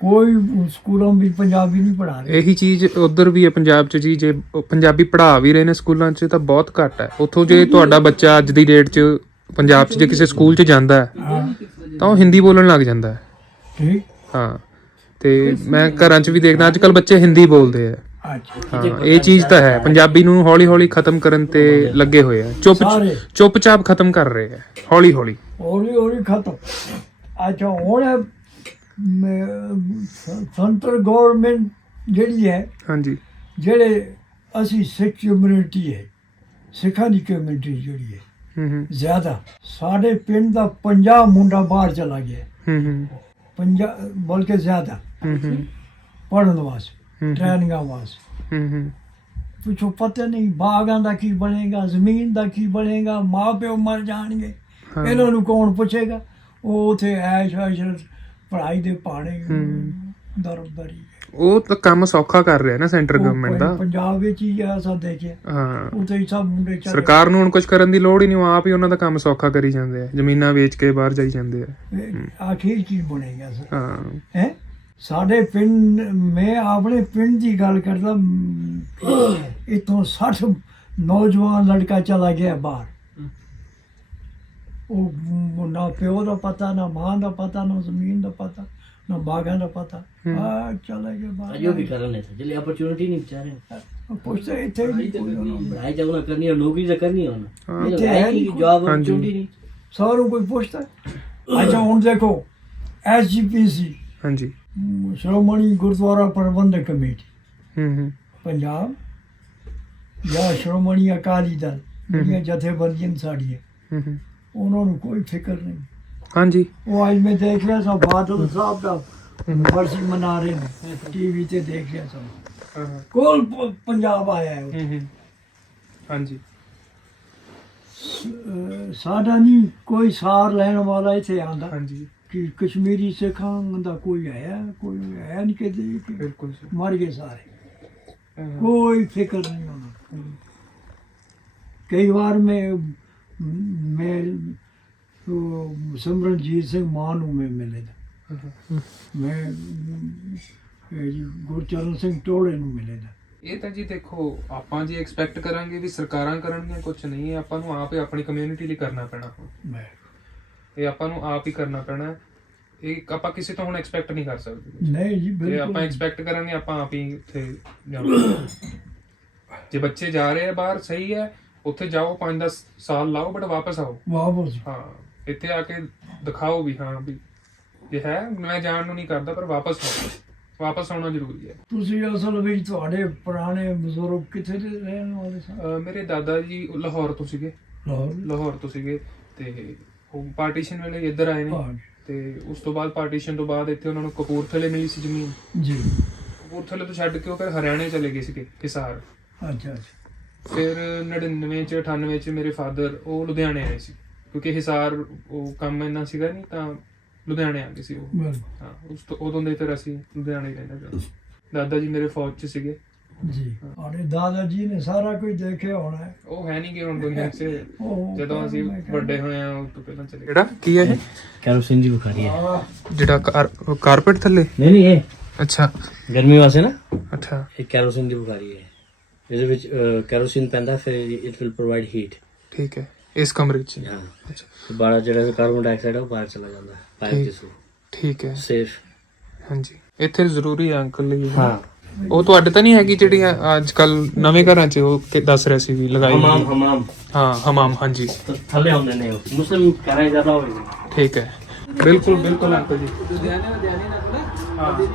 ਕੋਈ ਸਕੂਲਾਂ ਵਿੱਚ ਪੰਜਾਬੀ ਨਹੀਂ ਪੜ੍ਹਾ ਰਹੇ ਇਹੀ ਚੀਜ਼ ਉਧਰ ਵੀ ਹੈ ਪੰਜਾਬ 'ਚ ਜੀ ਜੇ ਉਹ ਪੰਜਾਬੀ ਪੜ੍ਹਾ ਵੀ ਰਹੇ ਨੇ ਸਕੂਲਾਂ 'ਚ ਤਾਂ ਬਹੁਤ ਘੱਟ ਹੈ ਉੱਥੋਂ ਜੇ ਤੁਹਾਡਾ ਬੱਚਾ ਅੱਜ ਦੀ ਡੇਟ 'ਚ ਪੰਜਾਬ 'ਚ ਜੇ ਕਿਸੇ ਸਕੂਲ 'ਚ ਜਾਂਦਾ ਹੈ ਤਾਂ ਉਹ ਹਿੰਦੀ ਬੋਲਣ ਲੱਗ ਜਾਂਦਾ ਹੈ ਠੀਕ ਹਾਂ ਤੇ ਮੈਂ ਘਰਾਂ 'ਚ ਵੀ ਦੇਖਦਾ ਅੱਜ ਕੱਲ ਬੱਚੇ ਹਿੰਦੀ ਬੋਲਦੇ ਆ ਅੱਛਾ ਹਾਂ ਇਹ ਚੀਜ਼ ਤਾਂ ਹੈ। ਪੰਜਾਬੀ ਨੂੰ ਹੌਲੀ ਹੌਲੀ ਖਤਮ ਕਰਨ ਤੇ ਲੱਗੇ ਹੋਏ ਆ। ਚੁੱਪ ਸਾਰੇ। ਚੁੱਪਚਾਪ ਖਤਮ ਕਰ ਰਹੇ ਆ। ਹੌਲੀ ਹੌਲੀ ਹੌਲੀ ਹੌਲੀ ਖਤਮ। ਅੱਛਾ ਹੁਣ ਸੈਂਟਰ ਗਵਰਨਮੈਂਟ ਜਿਹੜੀ ਹੈ ਹਾਂਜੀ। ਜਿਹੜੇ ਅਸੀਂ ਸਿੱਖ ਕਮਿਊਨਿਟੀ ਹੈ ਸਿੱਖਾਂ ਦੀ ਕਮਿਊਨਿਟੀ ਜਿਹੜੀ ਹੈ ਹੂੰ ਹੂੰ। ਜ਼ਿਆਦਾ ਸਾਡੇ ਪਿੰਡ ਦਾ 50 ਮੁੰਡਾ ਬਾਹਰ ਚਲਾ ਗਿਆ। ਹੂੰ ਹੂੰ। 50 ਬਲਕਿ ਜ਼ਿਆਦਾ। ਹੂੰ ਹੂੰ। ਪੜਨ ਵਾਸਤੇ। ਟ੍ਰੇਨਿੰਗਾਂ ਵਾਸਤੇ ਹੂੰ ਹੂੰ। ਪੁੱਛੋ ਪਤਾ ਨਹੀਂ ਬਾਗਾਂ ਦਾ ਕੀ ਬਣੇਗਾ ਜ਼ਮੀਨ ਦਾ ਕੀ ਬਣੇਗਾ ਮਾਂ ਪਿਓ ਮਰ ਜਾਣਗੇ। ਇਹਨਾਂ ਨੂੰ ਕੌਣ ਪੁੱਛੇਗਾ? ਉਹ ਉਥੇ ਐਸ਼ ਐਸ਼ ਪੜਾਈ ਦੇ ਪਾਣੇ ਦਰਬਦਰੀ ਉਹ ਤਾਂ ਕੰਮ ਸੌਖਾ ਕਰ ਰਿਹਾ ਨਾ ਸੈਂਟਰ ਗਵਰਨਮੈਂਟ ਦਾ। ਪੰਜਾਬ ਵਿੱਚ ਹੀ ਐਸਾ ਦੇਖਿਆ ਹਾਂ। ਉਥੇ ਹੀ ਸਭ ਮੁੰਡੇ ਚੱਲ ਸਰਕਾਰ ਨੂੰ ਹੁਣ ਕੁਝ ਕਰਨ ਦੀ ਲੋੜ ਹੀ ਨਹੀਂ ਉਹ ਆਪ ਹੀ ਉਹਨਾਂ ਦਾ ਕੰਮ ਸੌਖਾ ਕਰੀ ਜਾਂਦੇ ਆ। ਜ਼ਮੀਨਾਂ ਵੇਚ ਕੇ ਬਾਹਰ ਜਾਈ ਜਾਂਦੇ ਆ। ਆਖਿਰ ਕੀ ਬਣੇਗਾ ਸਰ ਹਾਂ। ਹੈ? ਸਾਡੇ ਪਿੰਡ ਮੈਂ ਆਪਣੇ ਪਿੰਡ ਦੀ ਗੱਲ ਕਰਦਾ ਇਤੋਂ 60 ਨੌਜਵਾਨ ਲੜਕਾ ਚਲਾ ਗਿਆ ਬਾਹਰ। ਉਹ ਨਾ ਪਿਓ ਦਾ ਪਤਾ ਨਾ ਮਾਂ ਦਾ ਪਤਾ ਨਾ ਜ਼ਮੀਨ ਦਾ ਪਤਾ ਨਾ ਬਾਗਾਂ ਦਾ ਪਤਾ। ਆ ਚਲਾ ਗਿਆ ਬਾਹਰ। ਅਜੋ ਵੀ ਕਰਨ ਲੈ ਜੇ ਅਪਰਚੂਨਿਟੀ ਨਹੀਂ ਵਿਚਾਰੇ। ਪੁੱਛਦੇ ਇੱਥੇ ਨਹੀਂ ਪੜਾਈ ਤਾਂ ਉਹਨਾਂ ਕਰਨੀ ਹੈ ਨੌਕਰੀ ਤਾਂ ਕਰਨੀ ਹੋਣਾ ਇੱਥੇ ਹੈ ਨਹੀਂ ਜੌਬ ਅਪਰਚੂਨਿਟੀ ਨਹੀਂ। ਸਾਰੂ ਕੋਈ ਪੁੱਛਦਾ। ਅੱਛਾ ਹੁਣ ਦੇਖੋ ਐਸਜੀਪੀਸੀ ਹਾਂਜੀ। ਸ਼੍ਰੋਮਣੀ ਗੁਰਦੁਆਰਾ ਪ੍ਰਬੰਧਕ ਕਮੇਟੀ। ਹੂੰ ਹੂੰ ਪੰਜਾਬ ਜਾਂ ਸ਼੍ਰੋਮਣੀ ਅਕਾਲੀ ਦਲ ਜਿਹੜੀਆਂ ਜਥੇਬੰਦੀਆਂ ਸਾਡੀਆਂ। ਹੂੰ ਹੂੰ ਉਹਨਾਂ ਨੂੰ ਕੋਈ ਫਿਕਰ ਨਹੀਂ। ਹਾਂਜੀ। ਉਹ ਅੱਜ ਮੈਂ ਦੇਖ ਲਿਆ ਸਭ ਬਾਦਲ ਸਾਹਿਬ ਦਾ ਵਰਸੀ ਮਨਾ ਰਹੇ ਨੇ ਟੀਵੀ ਤੇ ਦੇਖ ਲਿਆ ਸਭ ਕੋਲ ਪੰਜਾਬ ਆਇਆ ਹੈ ਹੂੰ ਹੂੰ ਹਾਂਜੀ। ਸਾਡਾ ਨਹੀਂ ਕੋਈ ਸਾਰ ਲੈਣ ਵਾਲਾ ਇੱਥੇ ਆਂਦਾ ਹਾਂਜੀ। ਕਿ ਕਸ਼ਮੀਰੀ ਸਿੱਖਾਂ ਦਾ ਕੋਈ ਆਇਆ ਕੋਈ ਆਇਆ ਨਹੀਂ ਕਿ ਕਿ ਬਿਲਕੁਲ ਮਰ ਗਏ ਸਾਰੇ। ਕੋਈ ਫਿਕਰ ਨਹੀਂ ਉਹਨਾਂ ਨੂੰ ਕਈ ਵਾਰ ਮੈਂ ਮੈਂ ਉਹ ਸਿਮਰਨਜੀਤ ਸਿੰਘ ਮਾਨ ਨੂੰ ਮੈਂ ਮਿਲੇ ਦਾ ਮੈਂ ਗੁਰਚਰਨ ਸਿੰਘ ਟੋੜੇ ਨੂੰ ਮਿਲੇ ਦਾ ਇਹ ਤਾਂ ਜੀ ਦੇਖੋ ਆਪਾਂ ਜੀ ਐਕਸਪੈਕਟ ਕਰਾਂਗੇ ਵੀ ਸਰਕਾਰਾਂ ਕਰਨਗੀਆਂ ਕੁਝ ਨਹੀਂ ਹੈ ਆਪਾਂ ਨੂੰ ਆਪ ਹੀ ਆਪਣੀ ਕਮਿਊਨਿਟੀ ਲਈ ਕਰਨਾ ਪੈਣਾ। ਮੈਂ ਇਹ ਆਪਾਂ ਨੂੰ ਆਪ ਹੀ ਕਰਨਾ ਪੈਣਾ ਇਹ ਆਪਾਂ ਕਿਸੇ ਤੋਂ ਹੁਣ ਐਕਸਪੈਕਟ ਨਹੀਂ ਕਰ ਸਕਦੇ। ਨਹੀਂ ਜੀ ਜੇ ਆਪਾਂ ਬਿਲਕੁਲ। ਐਕਸਪੈਕਟ ਕਰਾਂਗੇ ਆਪਾਂ ਆਪ ਹੀ ਉੱਥੇ ਜਾਵਾਂਗੇ। ਜੇ ਬੱਚੇ ਜਾ ਰਹੇ ਆ ਬਾਹਰ ਸਹੀ ਹੈ। ਉੱਥੇ ਜਾਓ 5-10 ਸਾਲ ਲਾਓ ਬਟ ਵਾਪਸ ਆਓ। ਵਾਪਸ। ਹਾਂ ਇੱਥੇ ਆ ਕੇ ਦਿਖਾਓ ਵੀ ਹਾਂ ਵੀ ਇਹ ਹੈ। ਮੈਂ ਜਾਣ ਨੂੰ ਨਹੀਂ ਕਰਦਾ ਪਰ ਵਾਪਸ ਆਓ। ਵਾਪਸ ਆਉਣਾ ਜ਼ਰੂਰੀ ਹੈ। ਤੁਸੀਂ ਅਸਲ ਵਿੱਚ ਤੁਹਾਡੇ ਪੁਰਾਣੇ ਬਜ਼ੁਰਗ ਕਿੱਥੇ ਦੇ ਰਹਿਣ ਵਾਲੇ ਸਨ? ਅਹ ਮੇਰੇ ਦਾਦਾ ਜੀ ਲਾਹੌਰ ਤੋਂ ਸੀਗੇ। ਲਾਹੌਰ। ਲਾਹੌਰ ਤੋਂ ਸੀਗੇ ਤੇ ਉਹ ਪਾਰਟੀਸ਼ਨ ਵੇਲੇ ਇੱਧਰ ਆਏ ਨੇ। ਤੇ ਉਸ ਤੋਂ ਬਾਅਦ ਪਾਰਟੀਸ਼ਨ ਤੋਂ ਬਾਅਦ ਇੱਥੇ ਉਹਨਾਂ ਨੂੰ ਕਪੂਰਥਲੇ ਮਿਲੀ ਸੀ ਜ਼ਮੀਨ। ਜੀ। ਕਪੂਰਥਲੇ ਤੋਂ ਛੱਡ ਕੇ ਉਹ ਫਿਰ ਹਰਿਆਣੇ ਚਲੇ ਗਏ ਸੀਗੇ ਹਿਸਾਰ ਅੱਛਾ ਅੱਛਾ। ਫਿਰ 99 ਚ 98 ਚ ਮੇਰੇ ਫਾਦਰ ਉਹ ਲੁਧਿਆਣੇ ਆਏ ਸੀ। ਕਿਉਂਕਿ ਹਿਸਾਰ ਉਹ ਕੰਮ ਇੰਨਾ ਸੀਗਾ ਨਹੀਂ ਤਾਂ ਲੁਧਿਆਣੇ ਆ ਗਏ ਸੀ ਉਹ। ਬਿਲਕੁਲ। ਹਾਂ ਉਸ ਤੋਂ ਉਦੋਂ ਦੇ ਫਿਰ ਅਸੀਂ ਲੁਧਿਆਣੇ ਰਹਿੰਦੇ ਪਏ ਦਾਦਾ ਜੀ ਮੇਰੇ ਫੌਜ ਚ ਸੀਗੇ। ਜੀ ਔਰ ਦਾਦਾ ਜੀ ਨੇ ਸਾਰਾ ਕੁਝ ਦੇਖਿਆ ਹੋਣਾ ਹੈ ਉਹ ਹੈ ਨਹੀਂ ਕਿ ਹੁਣ ਦੁਨੀਆ 'ਚ ਉਹ ਜਦੋਂ ਅਸੀਂ ਮੈਂ ਕਹਿੰਦਾ- ਵੱਡੇ ਹੋਏ ਆ ਉਸ ਤੋਂ ਪਹਿਲਾਂ ਚਲੇ ਕਿਹੜਾ ਕੀ ਹੈ ਇਹ केरोसिन दी बुखारी है ਆਹ, ਜਿਹੜਾ ਕਾਰਪੇਟ ਥੱਲੇ नहीं नहीं ये ਅੱਛਾ गर्मी वास्ते ना ਅੱਛਾ ਇਹ ਕੈਰੋਸਿਨ ਦੀ ਬੁਖਾਰੀ ਹੈ ਜਿਹਦੇ ਵਿੱਚ ਕੈਰੋਸਿਨ ਪੈਂਦਾ ਫਿਰ ਇਟ ਵਿਲ ਪ੍ਰੋਵਾਈਡ ਹੀਟ ਠੀਕ ਹੈ ਇਸ ਕਮਰੇ 'ਚ ਹਾਂ ਅੱਛਾ ਤੇ ਬਾਹਰ ਜਿਹੜਾ ਕਾਰਬਨ ਡਾਈਆਕਸਾਈਡ ਹੈ ਉਹ ਬਾਹਰ ਚਲਾ ਜਾਂਦਾ ਹੈ ਪਾਈਪ ਦੇ ਥਰੂ ਠੀਕ ਹੈ ਸੇਫ ਹਾਂਜੀ ਇੱਥੇ ਜ਼ਰੂਰੀ ਹੈ ਅੰਕਲ ਲਈ ਹਾਂ ਉਹ ਤੁਹਾਡੇ ਤਾਂ ਨਹੀਂ ਹੈਗੀ ਜਿਹੜੀ ਅੱਜ ਕੱਲ ਨਵੇਂ ਘਰਾਂ 'ਚ ਉਹ ਦੱਸ ਰਿਹਾ ਸੀ ਵੀ ਲਗਾਈ ਹਮਾਮ ਹਮਾਮ। ਹਾਂ ਹਮਾਮ ਹਾਂਜੀ। ਤਾਂ ਥੱਲੇ ਹੁੰਦੇ ਨੇ ਉਹ। ਮੁਸਲਿਮ ਕਰਾਇਆ ਜਾਂਦਾ ਹੋਵੇ ਠੀਕ ਹੈ। ਬਿਲਕੁਲ ਬਿਲਕੁਲ ਅੰਕਲ ਜੀ।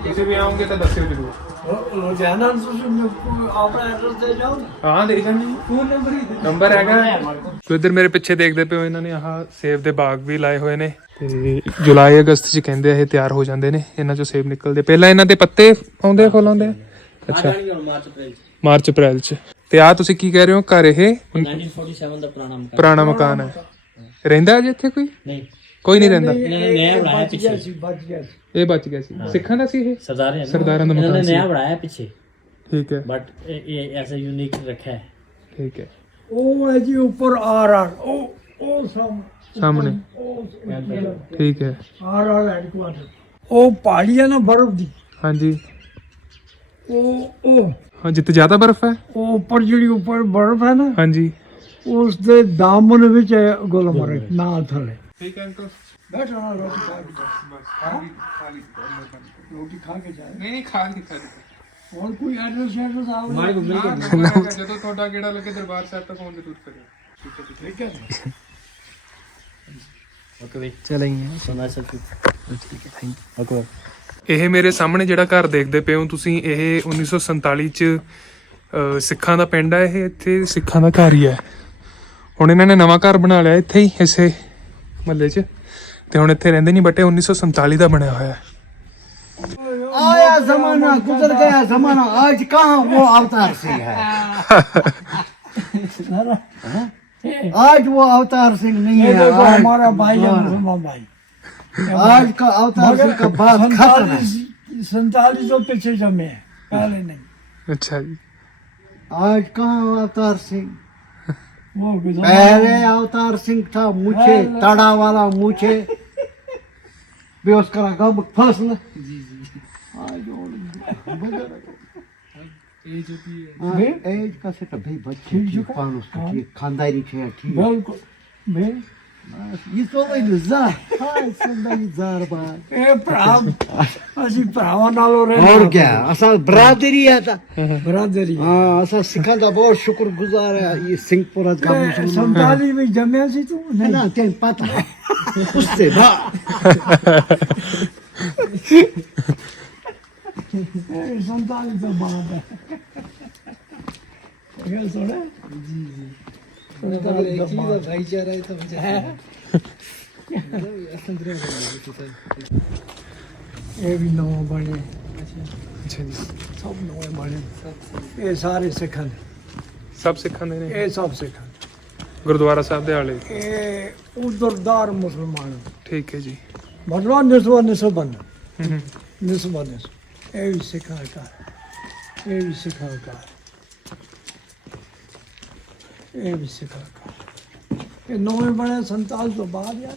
ਤੁਸੀਂ ਵੀ ਆਓਗੇ ਤਾਂ ਦੱਸਿਓ ਜਰੂਰ। ਬਾਗ ਵੀ ਲਾਏ ਹੋਏ ਨੇ। ਤੇ ਜੁਲਾਈ ਅਗਸਤ ਚ ਕਹਿੰਦੇ ਇਹ ਤਿਆਰ ਹੋ ਜਾਂਦੇ ਨੇ। ਇਹਨਾਂ ਚੋਂ ਸੇਬ ਨਿਕਲਦੇ। ਪਹਿਲਾਂ ਇਹਨਾਂ ਦੇ ਪੱਤੇ ਆਉਂਦੇ ਆ, ਫੁੱਲ ਆਉਂਦੇ ਆ। ਅੱਛਾ। ਜਾਣੀ ਹੁਣ ਮਾਰਚ ਅਪ੍ਰੈਲ ਚ। ਮਾਰਚ ਅਪ੍ਰੈਲ ਚ। ਤੇ ਆ ਤੁਸੀਂ ਕੀ ਕਹਿ ਰਹੇ ਹੋ? ਘਰ ਇਹ 1947 ਦਾ ਪੁਰਾਣਾ ਮਕਾਨ। ਪੁਰਾਣਾ ਮਕਾਨ ਹੈ। ਰਹਿੰਦਾ ਅਜੇ ਇੱਥੇ ਕੋਈ? ਨਹੀਂ। ਕੋਈ ਨਹੀਂ ਰਹਿੰਦਾ। ਇਹਨਾਂ ਨੇ ਨया ਬਣਾਇਆ ਪਿੱਛੇ। ਇਹ ਬਚ ਗਿਆ ਸੀ। ਸਿੱਖਾਂ ਦਾ ਸੀ ਇਹ? ਸਰਦਾਰ ਹੈ ਸਰਦਾਰਾਂ ਦਾ ਇਹਨਾਂ ਮਕਾਨ ਨੇ ਸੀ। ਨया ਬਣਾਇਆ ਪਿੱਛੇ। ਠੀਕ ਹੈ। ਬਟ ਇਹ ਐਸਾ ਯੂਨੀਕ ਰੱਖਾ ਹੈ। ਠੀਕ ਹੈ। ਉਹ ਹੈ ਜੀ ਉੱਪਰ ਆਰ ਆਰ ਉਹ ਉਹ ਸਾਹਮ ਸਾਹਮਣੇ। ਉਹ ਠੀਕ ਹੈ। ਆਰ ਆਰ ਹੈਡਕੁਆਟਰ ਉਹ ਪਹਾੜੀ ਹੈ ਨਾ ਬਰਫ਼ ਦੀ। ਹਾਂਜੀ। ਉਹ ਉਹ ਹਾਂ ਜਿੱਥੇ ਜ਼ਿਆਦਾ ਬਰਫ਼ ਹੈ? ਉਹ ਉੱਪਰ ਜਿਹੜੀ ਉੱਪਰ ਬਰਫ਼ ਹੈ ਨਾ ਹਾਂਜੀ। ਉਸ ਦੇ ਦਾਮਨ ਵਿੱਚ ਹੈ ਗੁਲਮਰਗ ਨਾਲ ਥੱਲੇ। ਠੀਕ ਹੈ ਅੰਕਲ। ਬੈਠੋ ਨਾ ਰੋਟੀ ਖਾ ਕੇ ਜਾ ਰੋਟੀ ਖਾ ਕੇ ਜਾ ਨਹੀਂ ਨਹੀਂ ਖਾ ਹੋਰ ਕੋਈ ਐਡਰੈਸ ਐਡਰੈਸ ਆਵੇ ਮਾਰੇ ਘੁੰਮਣ ਜਦੋਂ ਤੁਹਾਡਾ ਗੇੜਾ ਲੱਗੇ ਦਰਬਾਰ ਸਾਹਿਬ ਤੱਕ ਫੋਨ ਜ਼ਰੂਰ ਕਰਿਓ ਠੀਕ ਹੈ ਓਕੇ ਬਈ। ਚਲਾਈਏ ਸੋਨਾ ਸਭ ਠੀਕ ਹੈ ਥੈਂਕ ਓਕੇ। ਇਹ ਮੇਰੇ ਸਾਹਮਣੇ ਜਿਹੜਾ ਘਰ ਦੇਖਦੇ ਪਏ ਹੋ ਤੁਸੀਂ ਇਹ 1947 ਚ ਅਹ, ਸਿੱਖਾਂ ਦਾ ਪਿੰਡ ਹੈ ਇਹ ਇੱਥੇ ਸਿੱਖਾਂ ਦਾ ਘਰ ਹੀ ਹੈ ਹੁਣ ਇਹਨਾਂ ਨੇ ਨਵਾਂ ਘਰ ਬਣਾ ਲਿਆ ਇੱਥੇ ਹੀ ਇਸੇ ਮਹੱਲੇ 'ਚ ਤੇ ਹੁਣ ਇੱਥੇ ਰਹਿੰਦੇ ਨਹੀਂ ਬਟ ਇਹ 1947 ਦਾ ਬਣਿਆ ਹੋਇਆ ਹੈ आया जमाना गुजर गया जमाना आज कहाँ वो अवतार सिंह है आज वो अवतार सिंह नहीं ये है देखो आज, हमारा भाई है मुसलमान भाई آج کا اوتار جی کا بات ختم ہے سنتالیس سو پیچھے جمے ہیں پہلے نہیں اچھا جی آج کہاں اوتار سنگھ پہلے اوتار سنگھ تھا مجھے تڑا والا مجھے بے اس کرا گب فصل جی جی ایج کا سٹا بھائی بچے ٹھیک پانوس کا ٹھیک خاندانی چھے ٹھیک بالکل ਨਿਕਲਦੇ ਜ਼ਾ ਹਾਏ ਸੰਦਾ ਜ਼ਾਰ ਬਾ ਇਹ ਭਰਾ ਅਸੀਂ ਭਰਾਵਾਂ ਨਾਲੋਂ ਰਹਿੰਦੇ ਹੋਰ ਕੀ ਅਸਾਂ ਬਰਾਦਰੀ ਆ ਤਾਂ ਬਰਾਦਰੀ ਹਾਂ ਅਸਾਂ ਸਿੱਖਾਂ ਦਾ ਬਹੁਤ ਸ਼ੁਕਰਗੁਜ਼ਾਰ ਆ ਇਹ ਸਿੰਘਪੁਰਾ ਦਾ ਕੰਮ ਸੰਤਾਲੀ ਵਿੱਚ ਜੰਮਿਆ ਸੀ ਤੂੰ ਨਹੀਂ ਨਾ ਤੈਨੂੰ ਪਤਾ ਉਸ ਤੇ ਬਾ ਸੰਤਾਲੀ ਦਾ ਬਾਦ ਹੈ ਇਹ ਸੋਣਾ ਜੀ ਜੀ ਇਹ ਵੀ ਨਵਾਂ ਬਣੇ। ਅੱਛਾ। ਜੀ। ਸਭ ਨਵੇਂ ਬਣੇ। ਇਹ ਸਾਰੇ ਸਿੱਖਾਂ ਦੇ। ਸਭ ਸਿੱਖਾਂ ਦੇ ਨੇ? ਇਹ ਸਭ ਸਿੱਖਾਂ ਗੁਰਦੁਆਰਾ ਸਾਹਿਬ ਦੇ ਆਲੇ। ਇਹ ਉਦਰਦਾਰ ਮੁਸਲਮਾਨ। ਠੀਕ ਹੈ ਜੀ। ਮਤਲਬ ਨਿਸਵਾ ਨਿਸਬਨ ਹਮ, ਹਮ। ਨਿਸਵਾ ਨਿਸ ਇਹ ਵੀ ਸਿੱਖਾਂ ਦਾ ਇਹ ਵੀ ਸਿੱਖਾਂ ਦਾ ਇਹ ਵੀ ਸਿਖਾ ਦਾ ਇਹ ਨਵੇਂ ਬਣੇ 47 ਤੋਂ ਬਾਅਦ ਯਾਰ।